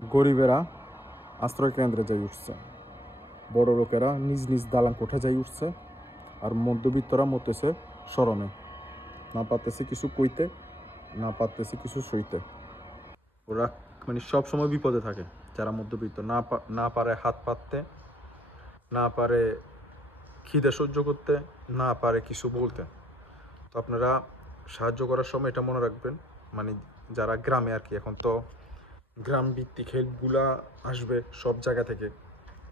গরিবেরা আশ্রয় কেন্দ্রে যাই উঠছে। বড় লোকেরা নিজ নিজ দালান কোঠা যাই উঠছে আর মধ্যবিত্তরা মতেছে স্মরণে। না পারতেছে কিছু কইতে, না পারতেছে কিছু সইতে। ওরা মানে সব সময় বিপদে থাকে যারা মধ্যবিত্ত। না না পারে হাত পাততে, না পারে খিদে সহ্য করতে, না পারে কিছু বলতে। তো আপনারা সাহায্য করার সময় এটা মনে রাখবেন। মানে যারা গ্রামে আর কি এখন তো গ্রাম ভিত্তিক হেল্পগুলা আসবে সব জায়গা থেকে।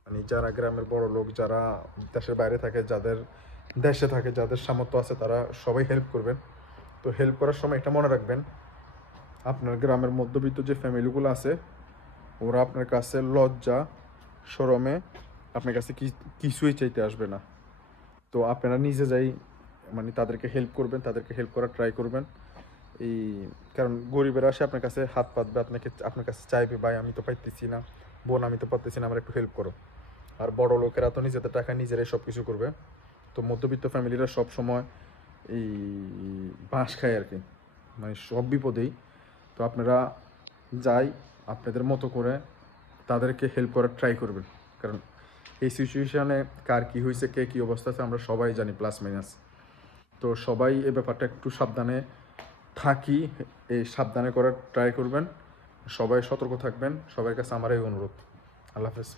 মানে যারা গ্রামের বড় লোক, যারা দেশের বাইরে থাকে, যাদের দেশে থাকে, যাদের সামর্থ্য আছে, তারা সবাই হেল্প করবেন। তো হেল্প করার সময় এটা মনে রাখবেন, আপনার গ্রামের মধ্যবিত্ত যে ফ্যামিলিগুলো আছে, ওরা আপনার কাছে লজ্জা, সরমে আপনার কাছে কিছুই চাইতে আসবে না। তো আপনারা নিজে যাই মানে তাদেরকে হেল্প করবেন, তাদেরকে হেল্প করার ট্রাই করবেন। এই, কারণ গরিবেরা আসে আপনার কাছে হাত পাতবে আপনাকে আপনার কাছে চাইবে, ভাই, আমি তো পাইতেছি না। বোন, আমি তো পারতেছি না, আমার একটু হেল্প করো। আর বড় লোকেরা তো নিজেদের টাকা নিজেরাই সব কিছু করবে। তো মধ্যবিত্ত ফ্যামিলিরা সব সময় এই বাঁশ খায় আর কি। মানে সব বিপদেই। তো আপনারা যাই, আপনাদের মতো করে তাদেরকে হেল্প করার ট্রাই করবেন। কারণ এই সিচুয়েশানে কার কী হয়েছে কে কী অবস্থা আছে, আমরা সবাই জানি প্লাস মাইনাস তো সবাই এই ব্যাপারটা একটু সাবধানে থাকি, এই সাবধানে করার ট্রাই করবেন। সবাই সতর্ক থাকবেন। সবার কাছে আমার এই অনুরোধ। আল্লাহ হাফেজ।